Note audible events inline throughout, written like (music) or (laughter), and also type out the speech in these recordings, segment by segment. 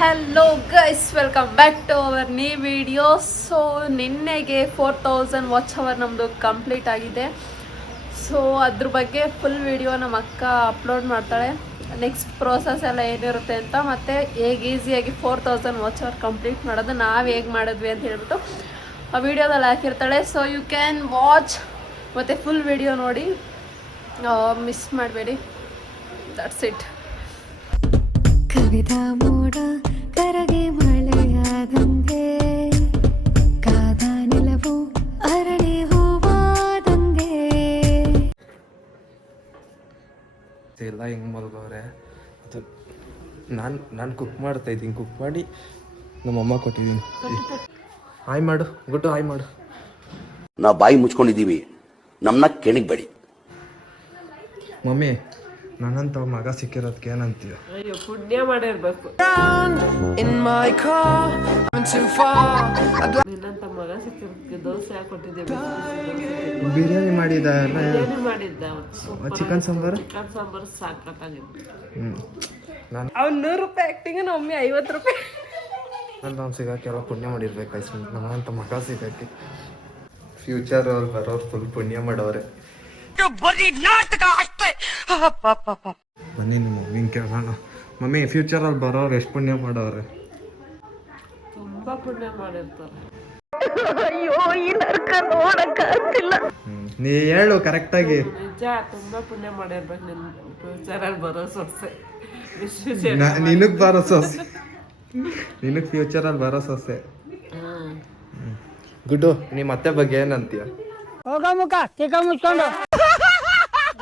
Hello guys welcome back to our ನೀ video so ನಿನ್ನೆಗೆ four thousand watch hour ನಮ್ಮದು complete ಆಗಿದೆ. So ಅದ್ರ ಬಗ್ಗೆ ಫುಲ್ ವಿಡಿಯೋ ನಮ್ಮ ಅಕ್ಕ ಅಪ್ಲೋಡ್ ಮಾಡ್ತಾಳೆ. ನೆಕ್ಸ್ಟ್ ಪ್ರೋಸೆಸ್ ಎಲ್ಲ ಏನಿರುತ್ತೆ ಅಂತ ಮತ್ತು ಹೇಗೆ ಈಸಿಯಾಗಿ four thousand watch hour complete ಮಾಡೋದು ನಾವು ಹೇಗೆ ಮಾಡಿದ್ವಿ ಅಂತ ಹೇಳ್ಬಿಟ್ಟು ಆ ವಿಡಿಯೋದಲ್ಲಿ ಹಾಕಿರ್ತಾಳೆ. ಸೊ ಯು ಕ್ಯಾನ್ ವಾಚ್ ಮತ್ತು ಫುಲ್ ವಿಡಿಯೋ ನೋಡಿ. ಮಿಸ್ ಮಾಡಬೇಡಿ. ದಟ್ಸ್ ಇಟ್ ಕವಿದ ಮೋಡ ಕರಗೆ ಮಳೆಯಾದಂಗೆ ಕಾದ ನಿಲವು ಅರಳಿ ಹೂವಾದಂಗೆ ಎಲ್ಲ ಹೆಂಗ್ ಮಲ್ಗವ್ರೆ ಅದು ನಾನು ನಾನು ಕುಕ್ ಮಾಡ್ತಾ ಇದ್ದೀನಿ. ಕುಕ್ ಮಾಡಿ ನಮ್ಮಮ್ಮ ಕೊಟ್ಟಿದ್ದೀನಿ. ಹಾಯ್ ಮಾಡು ಗುಡ್ಡು ಹಾಯ್ ಮಾಡು. ನಾ ಬಾಯಿ ಮುಚ್ಕೊಂಡಿದ್ದೀವಿ. ನಮ್ಮನ್ನ ಕೆಣಗಬೇಡಿ. ಮಮ್ಮಿ ನನ್ನಂತ ಮಗ ಸಿಕ್ಕಿರೋದಕ್ಕೆ ಏನಂತೀಯ? ಅಯ್ಯೋ ಪುಣ್ಯ ಮಾಡಿರ್ಬೇಕು. ನಿನ್ನಂತ ಮಗ ಸಿಕ್ಕಿದ್ದಕ್ಕೆ ದೋಸೆ ಹಾಕೊಟ್ಟಿದ್ದೆ ಬಿರಿಯಾನಿ ಮಾಡಿದ ಬಿರಿಯಾನಿ ಮಾಡಿದ್ದ ಚಿಕನ್ ಸಾಂಬಾರು? ಚಿಕನ್ ಸಾಂಬಾರು ಸಾಕಾಗಿತ್ತು ಹ್ಞೂ ನಾನು ಅವ್ನು ನೂರು ರೂಪಾಯಿ ಆ್ಯಕ್ಟಿಂಗ್ ಒಮ್ಮೆ ಐವತ್ತು ರೂಪಾಯಿ. ನನ್ನ ಸಿಗಕ್ಕೆ ಸಿಗೋಕ್ಕೆಲ್ಲ ಪುಣ್ಯ ಮಾಡಿರ್ಬೇಕು ಐಸ್ ನಮ್ಮಂತ ಮಗ ಸಿಗೋಕ್ಕೆ. ಫ್ಯೂಚರ್ ಅವ್ರು ಬರೋರು ಫುಲ್ ಪುಣ್ಯ ಮಾಡವ್ರೆ ಬನ್ನಿ ನಿಮ್ಮ ಮಮ್ಮಿನ ಕೇಳೋಣ. ಮಮ್ಮಿ ಫ್ಯೂಚರಲ್ಲಿ ಬರೋರು ಎಷ್ಟು ಪುಣ್ಯ ಮಾಡೋರು ತುಂಬಾ ಪುಣ್ಯ ಮಾಡಿರ್ತಾರೆ. ಹ್ಮ್. ನೀ ಹೇಳು ಕರೆಕ್ಟಾಗಿ ನಿಜ ತುಂಬಾ ಪುಣ್ಯ ಮಾಡಿರ್ಬೇಕು ನಿನ್ನ ಫ್ಯೂಚರಲ್ಲಿ ಬರೋ ಸೊಸೆ. ನಿನಗ್ ಬರೋ ಸೊಸೆ. ನಿನಗ್ ಫ್ಯೂಚರಲ್ಲಿ ಬರೋ ಸೊಸೆ. ಗುಡ್ಡು ನಿಮ್ಮ ಅತ್ತೆ ಬಗ್ಗೆ ಏನಂತೀಯ?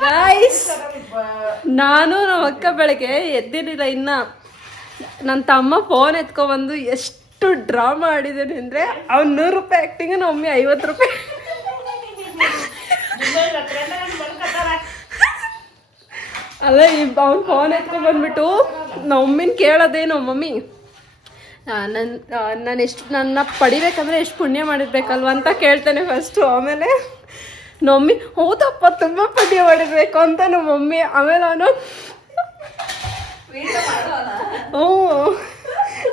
ಗೈಸ್ (laughs) ನಾನು ನಮ್ಮ ಅಕ್ಕ ಬೆಳಗ್ಗೆ ಎದ್ದಿರಲಿಲ್ಲ ಇನ್ನ ನನ್ನ ತಮ್ಮ ಫೋನ್ ಎತ್ಕೊಬಂದು ಎಷ್ಟು ಡ್ರಾ ಮಾಡಿದ್ದೇನೆ ಅಂದರೆ ಅವ್ನು ನೂರು ರೂಪಾಯಿ ಆ್ಯಕ್ಟಿಂಗು ನಮ್ಮ ಮಮ್ಮಿ ಐವತ್ತು ರೂಪಾಯಿ. ಅಲ್ಲ ಈ ಅವ್ನು ಫೋನ್ ಎತ್ಕೊಂಡ್ಬಂದ್ಬಿಟ್ಟು ಕೇಳೋದೇ ನಮ್ಮ ಮಮ್ಮಿ? ನನ್ನ ನಾನು ಎಷ್ಟು ನನ್ನ ಪಡಿಬೇಕಂದ್ರೆ ಎಷ್ಟು ಪುಣ್ಯ ಮಾಡಿರ್ಬೇಕಲ್ವ ಅಂತ ಕೇಳ್ತಾನೆ ಫಸ್ಟು ಆಮೇಲೆ. ನಮ್ಮಿ ಹೌದಪ್ಪ, ತುಂಬ ಪಡ್ಡಿ ಹೊಡಿಬೇಕು ಅಂತ ನಮ್ಮ ಮಮ್ಮಿ ಆಮೇಲೆ ಅವನು, ಹ್ಞೂ.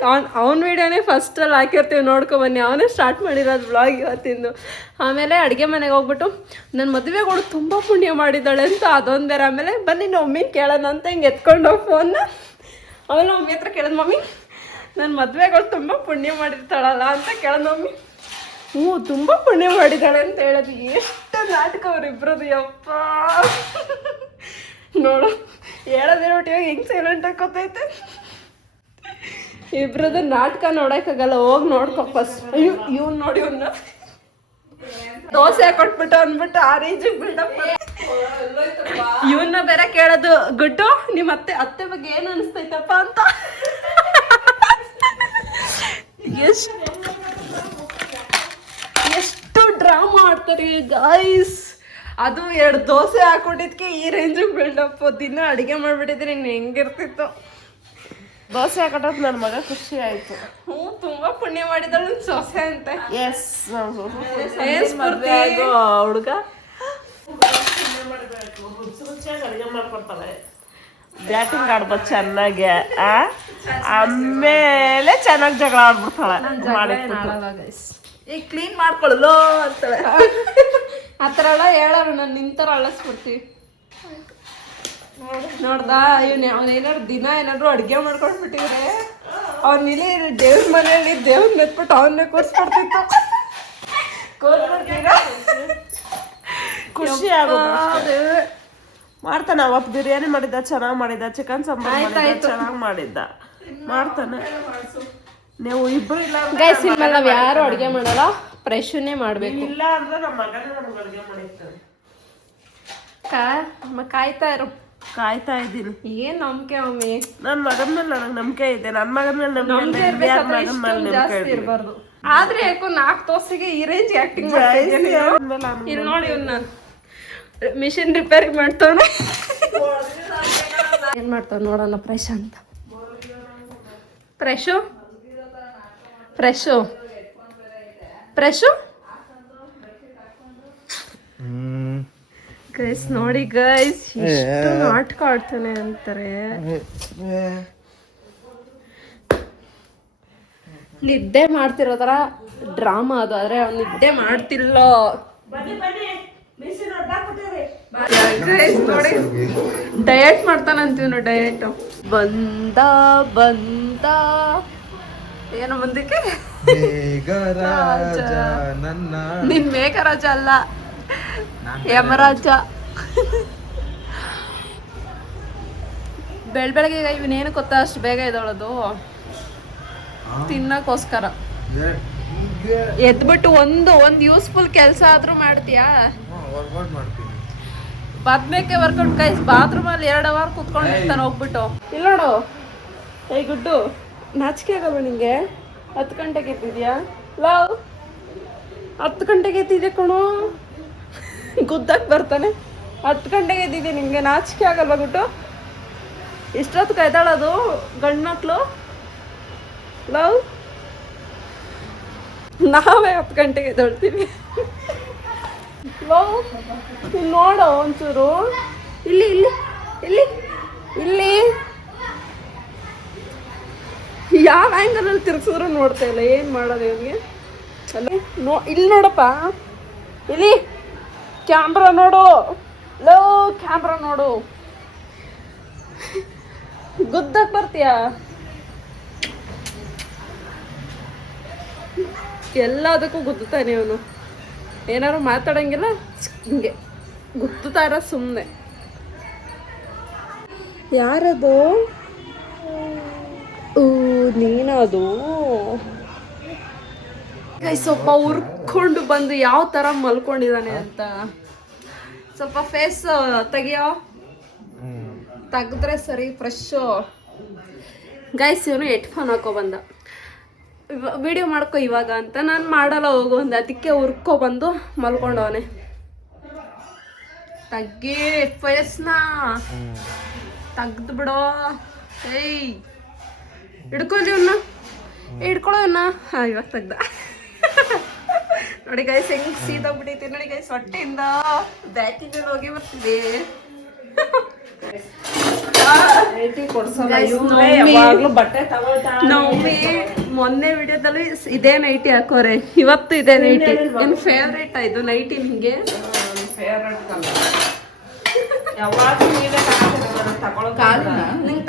ಅವ್ನು, ಅವ್ನ ವೀಡಿಯೋನೇ ಫಸ್ಟಲ್ಲಿ ಹಾಕಿರ್ತೀವಿ, ನೋಡ್ಕೊ ಬನ್ನಿ. ಅವನೇ ಸ್ಟಾರ್ಟ್ ಮಾಡಿರೋದು ಬ್ಲಾಗ್ ಇವತ್ತಿಂದು. ಆಮೇಲೆ ಅಡುಗೆ ಮನೆಗೆ ಹೋಗ್ಬಿಟ್ಟು ನನ್ನ ಮದುವೆಗಳು ತುಂಬ ಪುಣ್ಯ ಮಾಡಿದ್ದಾಳೆ ಅಂತ ಅದೊಂದು. ಬೇರೆ ಆಮೇಲೆ, ಬನ್ನಿ ಮಮ್ಮಿನ ಕೇಳೋಣ ಅಂತ ಹಿಂಗೆ ಎತ್ಕೊಂಡು ಫೋನ್ನ ಆಮೇಲೆ ಮಮ್ಮಿ ಹತ್ರ ಕೇಳೋದು, ಮಮ್ಮಿ ನನ್ನ ಮದುವೆಗಳು ತುಂಬ ಪುಣ್ಯ ಮಾಡಿರ್ತಾಳಲ್ಲ ಅಂತ ಕೇಳೋದು ಮಮ್ಮಿ ಹ್ಞೂ, ತುಂಬ ಪುಣ್ಯ ಮಾಡಿದ್ದಾಳೆ ಅಂತ ಹೇಳೋದು ಎಷ್ಟು ನಾಟಕ ಅವರಿಬ್ರದ್ದು ಯಪ್ಪ. ನೋಡು ಹೇಳೋದೇ ಒಟ್ಟಿಗೆ ಹೆಂಗ್ ಸೈಲೆಂಟ್ ಹಾಕೋತೈತೆ ಇಬ್ರದ್ದು ನಾಟಕ ನೋಡೋಕ್ಕಾಗಲ್ಲ ಹೋಗಿ ನೋಡ್ಕೊ ಫಸ್ಟ್ ಇವ್ನು ನೋಡಿ ಇವನ್ನ ದೋಸೆ ಕೊಟ್ಬಿಟ್ಟು ಅಂದ್ಬಿಟ್ಟು ಆ ರೇಂಜ್ ಬಿಲ್ಡಪ್ ಇವನ್ನ ಬೇರೆ ಕೇಳೋದು, ಗುಡ್ಡು ನಿಮ್ಮ ಅತ್ತೆ ಅತ್ತೆ ಬಗ್ಗೆ ಏನು ಅನಿಸ್ತೈತಪ್ಪ ಅಂತ. ಎಷ್ಟು ಎಷ್ಟು ಮಾಡ್ತಾರೆ ಗಾಯ್ಸ್ ಅದು ಎರಡು ದೋಸೆ ಹಾಕೊಂಡಿದ್ಕೆ ಈ ರೇಂಜ್ ಬಿಲ್ಡಪ್ ದಿನ ಅಡುಗೆ ಮಾಡಿಬಿಟ್ಟಿದ್ರೆ ಇನ್ನು ಹೆಂಗಿರ್ತಿತ್ತು. ದೋಸೆ ಹಾಕೊಟ್ಟದ್ ನನ್ನ ಮಗ ಖುಷಿ ಆಯಿತು. ಹ್ಞೂ ತುಂಬ ಪುಣ್ಯ ಮಾಡಿದಳು ಸೊಸೆ ಅಂತ. ಎಸ್ ಹುಡುಗ. ಬ್ಯಾಟಿಂಗ್ ಆಡ್ಬೋದು ಚೆನ್ನಾಗಿ ಆಮೇಲೆ ಚೆನ್ನಾಗಿ ಜಗಳ ಆಡ್ಬಿಡ್ತಾಳೆ. ಈಗ ಕ್ಲೀನ್ ಮಾಡ್ಕೊಳ್ಳೋ ಅಂತಾಳೆ (laughs) ಆ ಥರ ಎಲ್ಲ ಹೇಳೋರು ನಾನು ನಿಂತರ ಅಳಿಸ್ಬಿಡ್ತೀವಿ ನೋಡ್ದಾ ಇವ್ನು ಅವ್ನು ಏನಾದ್ರು ದಿನ ಏನಾದ್ರು ಅಡುಗೆ ಮಾಡ್ಕೊಂಡು ಬಿಟ್ಟಿದ್ರೆ ಅವ್ನ ಇಲ್ಲಿ ದೇವ್ರ ಮನೆಯಲ್ಲಿ ದೇವ್ರ ನೆತ್ಬಿಟ್ಟು ಅವನ್ನೇ ಕೂರ್ಸ್ಬಿಡ್ತಿತ್ತು ಖುಷಿ ಆಗೋದು ಮಾಡ್ತಾನೆ ಅವತ್ತು ಬಿರಿಯಾನಿ ಮಾಡಿದ್ದ ಚೆನ್ನಾಗಿ ಮಾಡಿದ್ದ ಚಿಕನ್ ಸಾಂಬಾರ್ ಮಾಡಿದ್ದ ಚೆನ್ನಾಗಿ ಮಾಡಿದ್ದ. ಮಾಡ್ತಾನೆ. ನೀವು ಇಬ್ರು ಇಲ್ಲ ಅಂದ್ರೆ- ಗೈಸ್ ಇನ್ಮೇಲೆ ನಾವು ಯಾರು ಅಡುಗೆ ಮಾಡಲ್ಲ ಫ್ರೆಶನ್ನೇ ಮಾಡಬೇಕು. ಇಲ್ಲ ಅಂದ್ರೆ ನಮ್ಮ ಮಗನೇ ನಮ್ಗೆ ಅಡುಗೆ ಕಾ ಅಮ್ಮ ಕಾಯ್ತಾ ಇರು. ಕಾಯ್ತಾ ಇದ್ದೀನಿ. ಏನ್ ನಂಬಿಕೆ ಮಮ್ಮಿ? ನನ್ನ ಮಗನ ಮೇಲೆ ನನಗೆ ನಂಬಿಕೆ ಇದೆ. ನನ್ನ ಮಗನ ಮೇಲೆ ನಂಬಿಕೆ ನಂಬಿಕೆ ಇಲ್ಲ. ಯಾರ ಇರ್ಬೇಕಾದ್ರೆ ಮಗನ ಮೇಲೆ ಇಷ್ಟೊಂದು ನಂಬಿಕೆ ಜಾಸ್ತಿ ಇದೆ ಇರಬಾರ್ದು. ಆದ್ರೆ ಯಾಕೋ ನಾಲ್ಕು ದೋಸೆಗೆ ಈ ರೇಂಜ್ ಆಕ್ಟಿಂಗ್ ಇಲ್ಲಿ ನೋಡಿ ಇವ್ನ. ಮಿಷಿನ್ ರಿಪೇರಿ ಮಾಡ್ತಾವನ. ಏನ್ ಮಾಡ್ತಾವ ನೋಡೋಣ ಪ್ರೆಶ್ ಅಂತ. ಫ್ರೆಶು. ಫ್ರೆಶು? ಗೈಸ್ ನೋಡಿ ಗೈಸ್ ನಾಟಕ ಆಡ್ತಾನೆ ಅಂತಾರೆ. ನಿದ್ದೆ ಮಾಡ್ತಿರೋ ಥರ ಡ್ರಾಮಾ ಅದು ಆದರೆ ಅವ್ನು ನಿದ್ದೆ ಮಾಡ್ತಿಲ್ಲ. ನೋಡಿ. ಡಯಟ್ ಮಾಡ್ತಾನಂತೀವಿ ಡಯಟ್ ಬಂದ ಬಂದ. ಏನೋ ಮುಂದಕ್ಕೆ? ಮೇಘರಾಜ ನನ್ನ ನಿನ್ ಮೇಘರಾಜ ಅಲ್ಲ. ಯಮರಾಜ. ಬೆಳ್ ಬೆಳಗ್ಗೆ ಇವನೇನು ಗೊತ್ತಾ? ಅಷ್ಟು ಬೇಗ ಎದ್ದೋಳೋದು. ತಿನ್ನಕ್ಕೋಸ್ಕರ. ಎದ್ಬಿಟ್ಟು ಒಂದು ಒಂದು ಯೂಸ್ಫುಲ್ ಕೆಲಸ ಆದ್ರೂ ಮಾಡ್ತೀಯಾ? ಬದ್ನೇಕೆ ವರ್ಕೌಟ್ ಕೈ ಬಾತ್ರೂಮಲ್ಲಿ ಎರಡು ಅವರ್ ಕುತ್ಕೊಂಡಿರ್ತಾನೆ ಹೋಗ್ಬಿಟ್ಟು. ಇಲ್ಲ ನೋಡು. ಏ ಗುಡ್ಡು. ನಾಚಿಕೆ ಆಗಲ್ವ ನಿಂಗೆ? ಹತ್ತು ಗಂಟೆಗೆ ಎದ್ದಿದ್ಯಾ? ಲವ್! ಹತ್ತು ಗಂಟೆಗೆ ಎತ್ತಿದ್ಯಾ ಕಣೋ? ಗುದ್ದಕ್ಕೆ ಬರ್ತಾನೆ. ಹತ್ತು ಗಂಟೆಗೆ ಎದ್ದಿದ್ಯಾ ನಿಂಗೆ? ನಾಚಿಕೆ ಆಗಲ್ವ ಬಿಟ್ಟು ಇಷ್ಟೊತ್ತು ಕೈದಾಳೋದು ಗಂಡು ಮಕ್ಕಳು ಲವ್! ನಾವೇ ಹತ್ತು ಗಂಟೆಗೆ ಎದ್ದೇಳ್ತೀವಿ. ಲವ್! ನೋಡು ಒಂಚೂರು. ಇಲ್ಲಿ ಇಲ್ಲಿ ಇಲ್ಲಿ ಇಲ್ಲಿ. ಯಾವ ಆ್ಯಂಗಲಲ್ಲಿ ತಿರ್ಗಿಸಿದ್ರು ನೋಡ್ತಾ ಇಲ್ಲ, ಏನು ಮಾಡೋದು ಇವನಿಗೆ? ಅಲ್ಲಿ, ನೋ, ಇಲ್ಲಿ ನೋಡಪ್ಪ. ಇಲ್ಲಿ ಕ್ಯಾಮ್ರಾ ನೋಡು. ಲೋ ಕ್ಯಾಮ್ರಾ ನೋಡು. ಗುದ್ದಕ್ಕೆ ಬರ್ತೀಯಾ? ಎಲ್ಲದಕ್ಕೂ ಗುದ್ದುತ್ತಾನೆ ಅವನು ಏನಾದ್ರು ಮಾತಾಡಂಗಿಲ್ಲ, ಹಿಂಗೆ. ಗುದ್ದುತ್ತಾರ ಸುಮ್ಮನೆ ಯಾರದು? ನೀನದು? ಸ್ವಲ್ಪ ಉರ್ಕೊಂಡು ಬಂದು ಯಾವ ಥರ ಮಲ್ಕೊಂಡಿದ್ದಾನೆ ಅಂತ. ಸ್ವಲ್ಪ ಫೇಸ್ ತೆಗಿಯೋ? ತೆಗೆದ್ರೆ ಸರಿ ಫ್ರೆಶ್ಶು ಗೈಸ್ ಇವನು ಹೆಡ್ಫೋನ್ ಹಾಕೋ ಬಂದ. ವಿಡಿಯೋ ಮಾಡ್ಕೊ ಇವಾಗ ಅಂತ. ನಾನು ಮಾಡಲ್ಲ ಹೋಗು ಅಂದೆ. ಅದಕ್ಕೆ ಉರ್ಕೊ ಬಂದು ಮಲ್ಕೊಂಡವನೆ. ತಗ್ಗಿ ಫೇಸ್ನ ತೆಗ್ದು ಬಿಡೋ ಏಯ್. ಹಿಡ್ಕೊಳ್ಳಿ ಇವನ್ನ ಹಿಡ್ಕೊಳ್ಳೋ ಇವನ್ನ ಹಾಂ ಇವಾಗ ತೆಗ್ದ. ನೋಡಿ ಗೈಸ್ ಹೆಂಗ್ ಸೀದೋಗ್ಬಿಟ್ಟೈತಿ ನೋಡಿ ಗೈಸ್ ಹೊಟ್ಟೆಯಿಂದ ಬ್ಯಾಟಿಂಗ್ ಹೋಗಿ ಬರ್ತಿದೆ. ನವ್ಮಿ- ಮೊನ್ನೆ ವಿಡಿಯೋದಲ್ಲಿ ಇದೇ ನೈಟಿ ಹಾಕೋರೆ. ಇವತ್ತು ಇದೇ ನೈಟಿ ನಿನ್ ಫೇವ್ರೇಟ್ ಇದು ನೈಟಿ ನಿಂಗೆ? ಫೇವ್ರೆಟ್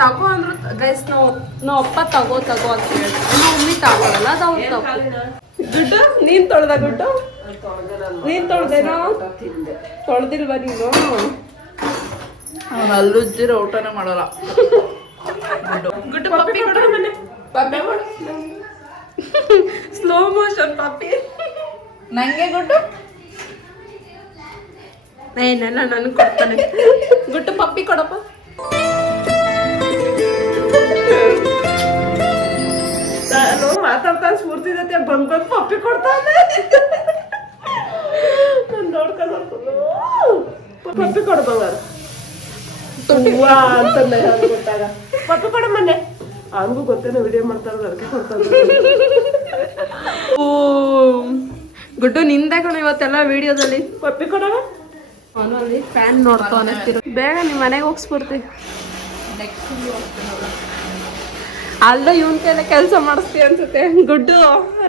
ತಗೋ ಅಂದ್ರು ಗೈಸ್ ನಾವು ನಾವು ಅಪ್ಪ ತಗೋ ತಗೋ ಅಂತ ಹೇಳಿ. ನಮ್ಮ ಮಮ್ಮಿ ತಗೊಳಲ್ಲ ಅದು ಅವ್ರು ತಗೋ ದುಡ್ಡು? ನೀನ್ ತೊಳ್ದ ಗುಡ್ಡು ನೀನ್ ತೊಳ್ದೇನೋ ತೊಳ್ದಿಲ್ವಾ ನೀನು? ಅವನು ಅಲ್ಲುಜ್ಜಿರೋ ಊಟನೇ ಮಾಡಲ್ಲ. ಗುಡ್ಡು ಪಪ್ಪಿ ಕೊಡು ಪಪ್ಪಿ ಕೊಡು. ಸ್ಲೋ ಮೋಷನ್ ಪಪ್ಪಿ. ನಂಗೆ ಗುಡ್ಡು ಏನೆಲ್ಲ ನನಗೆ ಕೊಡ್ತಾನೆ. ಗುಡ್ಡು ಪಪ್ಪಿ ಕೊಡಪ್ಪ. ಮಾತಾಡ್ತಾ ಸ್ಫೂರ್ತಿ ಜೊತೆ ಬಂದ್ ಬಂದ್ ಪಪ್ಪಿ ಕೊಡ್ತಾನೆ ನಾನ್ ನೋಡ್ಕೊಂಡ್ ಪಪ್ಪಿ ಕೊಡ್ಬವ ತುಂಬಾ ಅಂತಂದೆ ಪಪ್ಪಿ ಕೊಡ ಮೊನ್ನೆ. ಅವನಿಗೂ ಗೊತ್ತೇನೋ ವಿಡಿಯೋ ಮಾಡ್ತಾರೆ ಅದಕ್ಕೆ ಕೊಡ್ತಾರೆ ಓ ಗುಡ್ಡು ನಿಂದೆ ಕಣ ಇವತ್ತೆಲ್ಲ ವಿಡಿಯೋದಲ್ಲಿ ಪಪ್ಪಿ ಕೊಡವ? ಅವನು ಅಲ್ಲಿ ಫ್ಯಾನ್ ನೋಡ್ತಾನೆ ಬೇಗ ನಿಮ್ಮ ಮನೆಗೆ ಹೋಗಿಸ್ಬಿಡ್ತಿ ಅಲ್ಲ ಇವನ್ ಕೈಲ ಕೆಲಸ ಮಾಡಿಸ್ತೀಯ ಅನ್ಸುತ್ತೆ. ಗುಡ್ಡು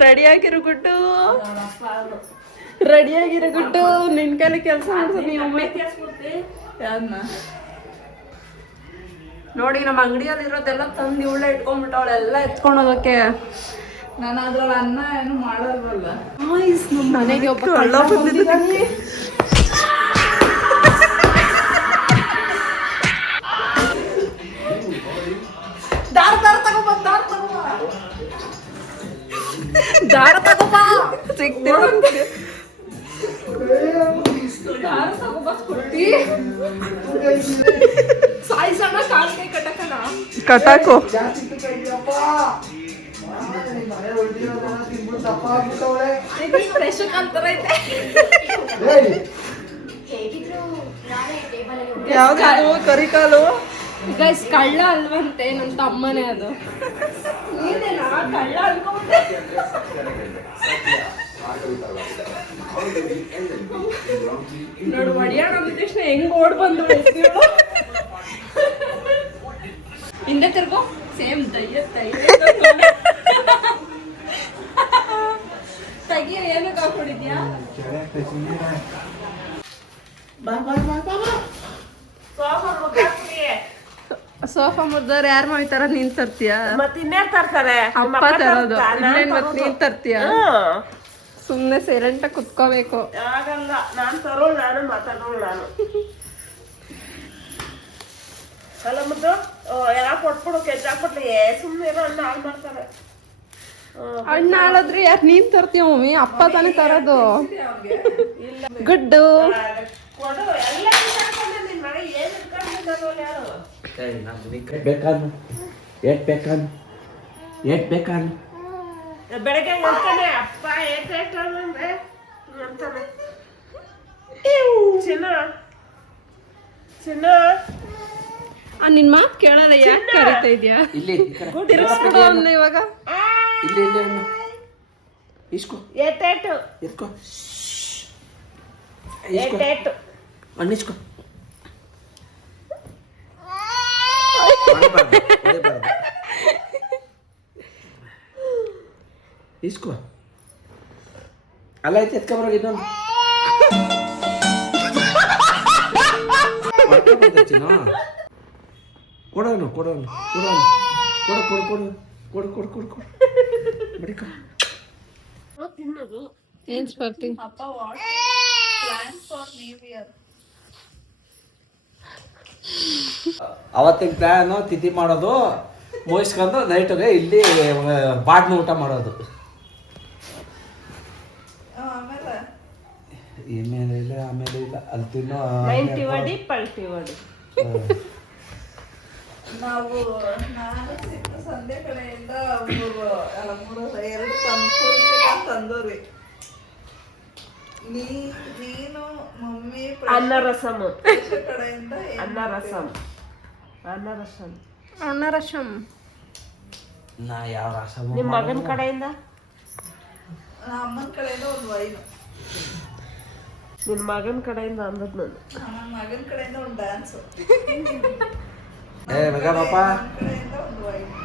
ರೆಡಿ ಆಗಿರು ಗುಡ್ಡು. ರೆಡಿ ಆಗಿರು ಗುಡ್ಡು. ನಿನ್ ಕೈಲ ಕೆಲಸ ಮಾಡಿಸ್ತೀನಿ ನೋಡಿ, ನಮ್ಮ ಅಂಗಡಿಯಲ್ಲಿ ಇರೋದೆಲ್ಲ ತಂದು ಇವಳೆ ಇಟ್ಕೊಂಡ್ಬಿಟ್ಟವಳೆ, ಎಲ್ಲ ಎತ್ಕೊಂಡು ಹೋಗಕ್ಕೆ. ನಾನು ಅದ್ರಲ್ಲಿ ಅನ್ನ ಏನು ಮಾಡಲ್ವಲ್ಲ. ಮನೆಗೆ ಒಬ್ಬ ದಾರ ತಗೋಬ ಸಿಗ್ತಿಲ್ಲ ದಾರ ತಗೋಬ ಕುಟ್ಟಿ ಸಾಯಿಸೋಣ ಕಾಲ್ ಕೈ ಕಟ್ಟಕಣ ಕಟ್ಟಾಕು ಫ್ರೆಶ್ ಅಂತರ ಐತೆ ಯಾವ್ದು ಕರಿಕಾಲು ಗೈಸ್ ಕಳ್ಳ ಅಲ್ವಂತೆ ನನ್ನ ತಮ್ಮನೇ ಅದು. ಕಳ್ಳ ಅನ್ಕೊಂಡೆ. ನೋಡು ಮಡಿಯಾಣ ಅಂದ ತಕ್ಷಣ ಹೆಂಗ್ ಓಡ್ ಬಂದು ಹಿಂದೆ ತಿರ್ಗೋ. ಸೇಮ್ ದಯ್ಯ ತಗಿಯ ಏನಕ್ಕೆ ಹಾಕೊಂಡಿದ್ಯಾ? ಬಾ ಬಾ ಬಾ ಬಾ ಬಾ. ಸೋಫಾ ಮುರ್ದವ್ರು ಯಾರು ಮಾಡ್ತಾರ ನೀನ್ ತರ್ತೀಯ ಮತ್ ಇನ್ಯಾರ್ ತರ್ತಾರೆ? ಅಪ್ಪ ತರೋದು. ಇನ್ನೇನ್ ಮತ್. ನೀನ್ ತರ್ತೀಯ ಸುಮ್ನೆ ಸೈಲೆಂಟ್ ಆಗಿ ಕುತ್ಕೋಬೇಕು. ಆಗಲ್ಲ ನಾನ್ ತರೋಳ್ ನಾನು ಮಾತಾಡೋಳು ನಾನು. ಅಲ್ಲ ಮುದ್ದು ಎಲ್ಲ ಕೊಟ್ಬಿಡು ಕೆಜ್ಜಾಕ್ಬಿಟ್ಲಿ ಏ ಸುಮ್ಮನೆ ಅಣ್ಣ ಹಾಳು ಮಾಡ್ತಾರೆ. ಅಣ್ಣ ಆಳೋದ್ರೆ ಯಾರು ನೀನ್ ತರ್ತೀಯ ಮಮ್ಮಿ? ಅಪ್ಪ ತಾನೇ ತರೋದು. ಗುಡ್ಡು ಕೊಡು ಎಲ್ಲ ನಿನ್ನ ನಿನ್ ಮಗ ಏನು ಯಾರು? ಬೇಕಾನು ಏಟ್ ಬೇಕಾನು ಏಟ್ ಬೇಕಾನು ಬೆಳಗ್ಗೆ ಹೇಳ್ತಾನೆ ಅಪ್ಪ ಏಟ್ ಏಟ್ ಅಂದ್ರೆ ಅಂತಾನೆ ಚಿನ್ನ ಚಿನ್ನ. ಆ, ನಿನ್ ಮಾತ್ ಕೇಳಲ್ಲ ಯಾಕೆ ಕರಿತಾ ಇದೆಯಾ? ಇಲ್ಲಿ. ತಿರ್ಗಿಸ್ಬಿಡು ಅವ್ನ ಇವಾಗ. ಇಲ್ಲಿ ಇಲ್ಲಿ ಅವನು. ಇಸ್ಕೋ. ಏಟ್ ಏಟು. ಎತ್ಕೋ ಏಟ್ ಏಟು. ಇಸ್ಕೋ. ಅಲ್ಲ ಐತೆ ಎತ್ಕೊಂಬರೋ ಇದೊಂದು. ಕೊಡೋನು ಕೊಡೋನು ಕೊಡೋನು. ಕೊಡು ಕೊಡು ಕೊಡು ಕೊಡು ಕೊಡು ಕೊಡು ಕೊಡು. ಬಡಿಕ. ಏನ್ ಸ್ಪರ್ಧಿ ಅಪ್ಪ what plan for new year ಅವತ್ತಿನ ಪ್ಲ್ಯಾನು ತಿಥಿ ಮಾಡೋದು ಮುಗಿಸ್ಕೊಂಡು ನೈಟ್ಗೆ ಇಲ್ಲಿ ಬಾಡ್ನ ಊಟ ಮಾಡೋದು. ಆಮೇಲೆ? ಇನ್ನೇನು ಇಲ್ಲ ಆಮೇಲೆ ಇಲ್ಲ. ಅಲ್ಲಿ ತಿನ್ನೋ ನೈಂಟಿ ವಡಿ ಪಲ್ಟಿ ವಡಿ ನಾವು ನಾನು ಸಿಕ್ಕ ಸಂಧ್ಯಾ ಕಡೆಯಿಂದ ಮೂರು ಅಲ್ಲ ಮೂರು ಎರಡು ತಂದು ತಂದೋರಿ. ನೀ ನೀನು ಮಮ್ಮಿ ಅನ್ನ ರಸಮ್ ಕಡೆಯಿಂದ ಅನ್ನ ರಸಮ್ ಅನ್ನ ರಸಮ್ ಅಣ್ಣ ರಶಮ್ ನಾ ಯಾವ ರಸ ನಿಮ್ಮ ಮಗನ ಕಡೆಯಿಂದ? ನಮ್ಮ ಅಮ್ಮನ ಕಡೆಯಿಂದ ಒಂದು ವೈನು ನಿಮ್ಮ ಮಗನ ಕಡೆಯಿಂದ ಅಂದದ್ ನಾನು. ನನ್ನ ಮಗನ ಕಡೆಯಿಂದ ಒಂದು ಡ್ಯಾನ್ಸ್ ಏ ಮಗ ಪಾಪ ಒಂದು ವೈನು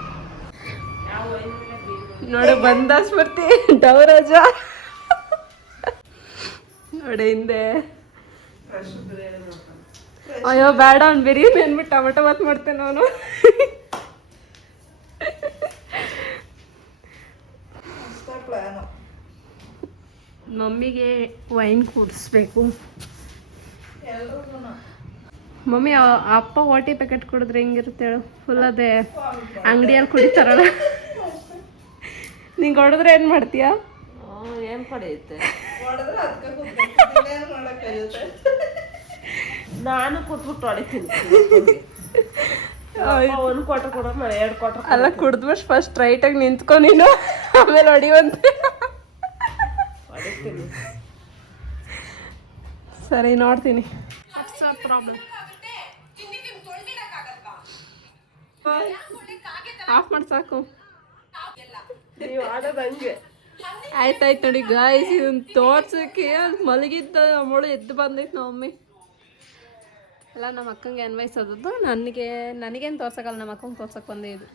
ನೋಡು ಬಂದ ಸ್ಮೃತಿ ಡವರಾಜ ನೋಡಿ ಹಿಂದೆ. ಅಯ್ಯೋ ಬೇಡ ಅವ್ನು ಬಿರಿಯಾನಿ ಅಂದ್ಬಿಟ್ಟು ಟೊಮೆಟೊ ಬಾತ್ ಮಾಡ್ತೇನೆ ಅವನು ಮಮ್ಮಿಗೆ ವೈನ್ ಕುಡಿಸ್ಬೇಕು ಮಮ್ಮಿ ಅಪ್ಪ ವಾಟಿ ಪ್ಯಾಕೆಟ್ ಕುಡಿದ್ರೆ ಹೆಂಗಿರುತ್ತೆ ಹೇಳು? ಫುಲ್ ಅದೇ ಅಂಗಡಿಯಲ್ಲಿ ಕುಡಿತಾರಲ್ಲ. ನಿಂಗೆ ಹೊಡೆದ್ರೆ ಏನು ಮಾಡ್ತೀಯಾ? ಏನು ಪಡೆಯುತ್ತೆ ಹೊಡೆದ್ರೆ ಅದಕ್ಕೆ ಕೂತ್ಕೊಂಡು ಏನು ಮಾಡೋಕ್ಕಾಗುತ್ತೆ ನಾನು ಕೂತ್ಬಿಟ್ಟು ಹೊಡಿತೀನಿ. ಒಂದ್ ಕೊಟ್ಟ ಕೊಡ ಎರಡು ಕ್ವಾರ್ಟರ್ ಅಲ್ಲ ಕುಡಿದ್ಬಿಟ್ಟು ಫಸ್ಟ್ ರೈಟಾಗಿ ನಿಂತ್ಕೊ ನೀನು ಆಮೇಲೆ ಹೊಡಿವಂತೆ. ಹೊಡಿತೀನಿ. ಸರಿ ನೋಡ್ತೀನಿ. ಪ್ರಾಬ್ಲಮ್ ಆಫ್ ಮಾಡಿ ಸಾಕು. ನೀವು ಆಡೋದು ಹಂಗೆ. ಆಯ್ತಾಯ್ತು ನೋಡಿ ಗಾಯ್ಸ್ ಇದನ್ನ ತೋರ್ಸಕ್ಕೆ ಮಲಗಿದ್ದ ಅವಳು ಎದ್ದು ಬಂದೈತೆ ನಮ್ಮ ಮಮ್ಮಿ ಎಲ್ಲ ನಮ್ಮ ಅಕ್ಕಂಗೆ ಅನ್ವಯಿಸೋದದ್ದು ನನಗೆ ನನಗೇನು ತೋರ್ಸೋಕ್ಕಲ್ಲ ನಮ್ಮ ಅಕ್ಕಂಗೆ ತೋರ್ಸೋಕೆ ಬಂದೇ ಇದು.